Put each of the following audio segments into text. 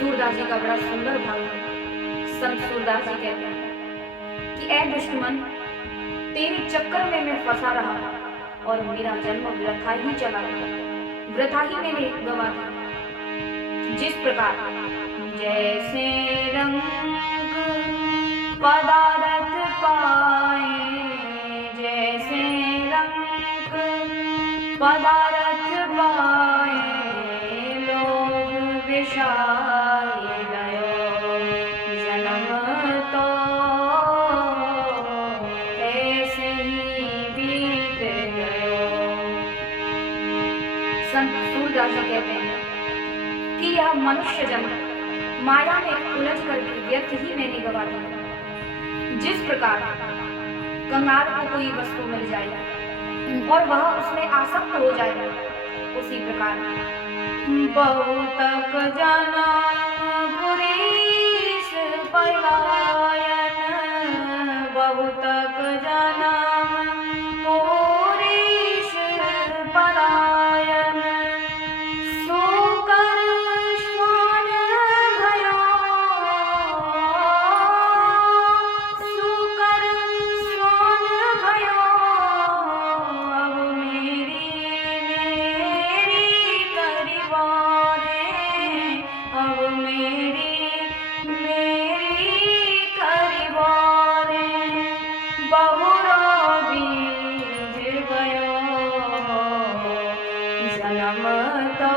सूरदास जी का बड़ा सुंदर भाव है। संत सूरदास जी कहते हैं कि ऐ दुश्मन, तेरे चक्कर में मैं फंसा रहा और मेरा जन्म वृथा ही चला गया, वृथा ही मैंने गवा दिया। जिस प्रकार जैसे रंग पदारथ पाए, जैसे रंग पदारथ पाए, लोभ विषाय गयो जन्म तो ऐसे ही बीत गयो। संत सूरदास जी कहते हैं कि यह मनुष्य जन्म माया में उलझ करके व्यर्थ ही मैंने गवा दिया। जिस प्रकार कंगाल को कोई वस्तु मिल जाए और वह उसमें आसक्त हो जाए, उसी प्रकार बहुतक जाना पुरीष पलायन, बहुतक जाना पुरीष पलायन, सोकर श्वान भयो, सोकर श्वान भयो, अब मेरी करिवारे, अब मेरी करिवारे, बहुरा बीज गयो जन्म तो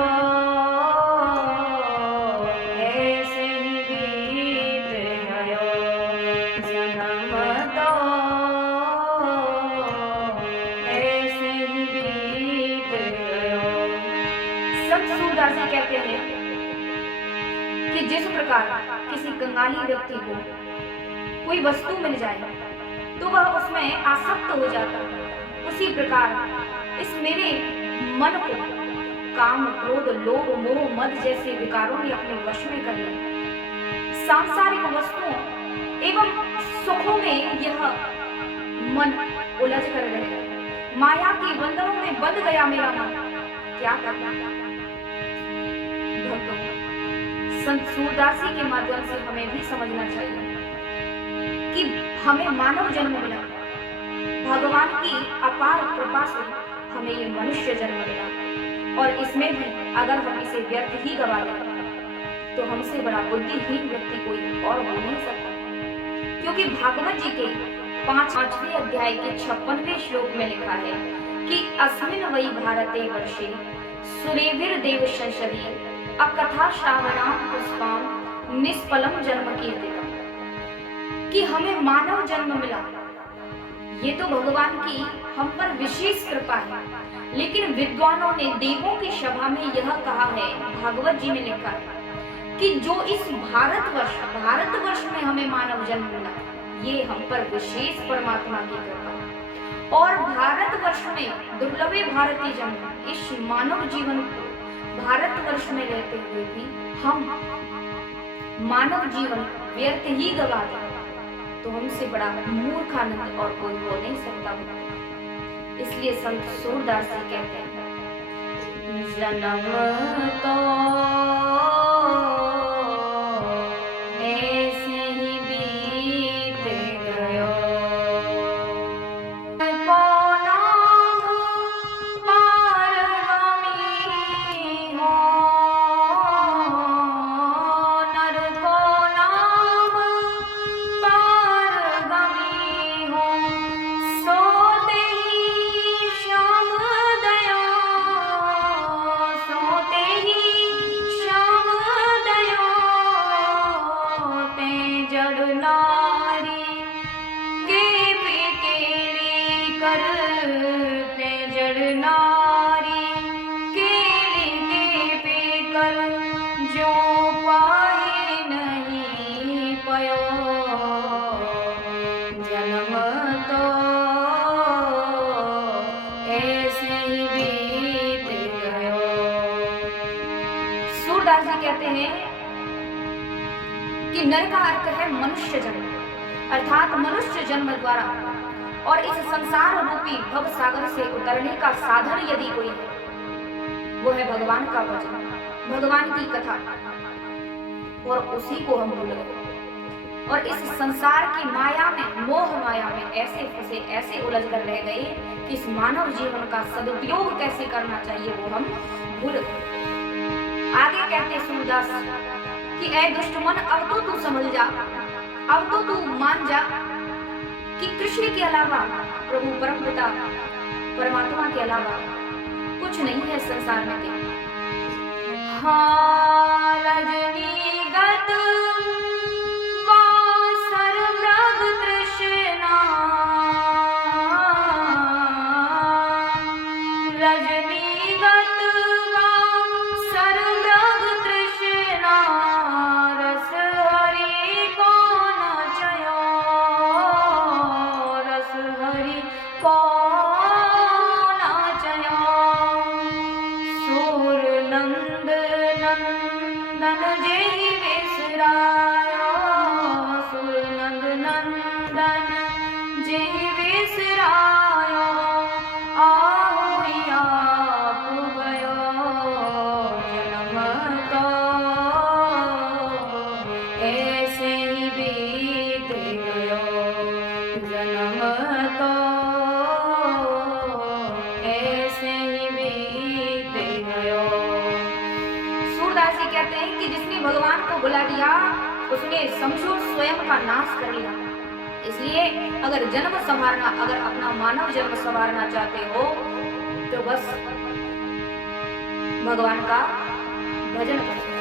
ऐसे ही बीत गयो, जन्म तो ऐसे ही बीत गयो। संत सूरदास जी कहते हैं कि जिस प्रकार किसी कंगाली व्यक्ति को कोई वस्तु मिल जाए तो वह उसमें आसक्त हो जाता है, उसी प्रकार इस मेरे मन को काम, क्रोध, लोभ, मोह, मद जैसे विकारों ने अपने वश में कर लिया। सांसारिक वस्तुओं एवं सुखों में यह मन उलझ कर रह गया, माया के बंधनों में बंध गया मेरा मन। क्या करना? भक्तों, संत सूरदास जी के माध्यम से हमें भी समझना चाहिए कि हमें मानव जन्म मिला, भगवान की अपार कृपा से हमें ये मनुष्य जन्म मिला, और इसमें भी अगर हम इसे व्यर्थ ही गवा दें तो हमसे बड़ा बुद्धिहीन व्यक्ति कोई और हो नहीं सकता। क्योंकि भागवत जी के 5वें अध्याय के 56वें श्लोक में लिखा है कि अस्मिन् वै भारते वर्षे सुरेभिर देव संसदि अकथा श्रावणाम पुष्पाम निष्फलम जन्म कीर्तितम, कि हमें मानव जन्म मिला। ये तो भगवान की हम पर विशेष कृपा है, लेकिन विद्वानों ने देवों की सभा में यह कहा है, भागवत जी में लिखा है कि जो इस भारतवर्ष में हमें मानव जन्म मिला, ये हम पर विशेष परमात्मा की कृपा। और भारतवर्ष में दुर्लभे भारतीय जन्म, इस मानव जीवन को भारतवर्ष में रहते हुए भी हम मानव जीवन व्यर्थ ही गवा दें तो हमसे बड़ा मूर्खानंद और कोई हो नहीं सकता। इसलिए संत सूरदास जी कहते हैं जन्म तो ऐसे ही बीत गयो, को नाम पारगामी हो, नर को नाम पारगामी हो, सोते ही श्याम दयो, सोते ही श्याम दयो, ते जड़ नारी के पेकेली कर, ते जड़ नारी के पे कर, जो पाए नहीं पयो जन्म तो ऐसे ही बीत गयो। सूरदास जी कहते हैं कि नर का अर्थ है मनुष्य जन्म, अर्थात मनुष्य जन्म द्वारा और इस संसार रूपी भव सागर से उतरने का साधन यदि कोई है वो है भगवान का वचन, भगवान की कथा। और उसी को हम भूल गए और इस संसार की माया में, मोह माया में ऐसे फंसे, ऐसे उलझ कर रह गए कि इस मानव जीवन का सदुपयोग कैसे करना चाहिए वो हम भूल गए। आगे कहते सूरदास कि ऐ दुष्ट मन, अब तो तू समझ जा, अब तो तू मान जा कि कृष्ण के अलावा, प्रभु परमपिता परमात्मा के अलावा कुछ नहीं है संसार में तेरे। हाँ रजनीगत वासर मृग तृष्णा, रजनीगत वासर मृग तृष्णा, रस हरि को न चयो, रस हरि को न चयो। सूर नंद नंदन जेहि विसरायो, सूर नंद नंदन जेहि विसरायो, आहुई आप गयो जन्म तो, ऐसे ही बीत गयो जन्म तो, ऐसे ही बीत गयो। सूरदास जी कहते हैं कि जिसने भगवान को बुला लिया उसने समझो स्वयं का नाश कर लिया। इसलिए अगर जन्म संवारना, अगर अपना मानव जन्म संवारना चाहते हो तो बस भगवान का भजन करो।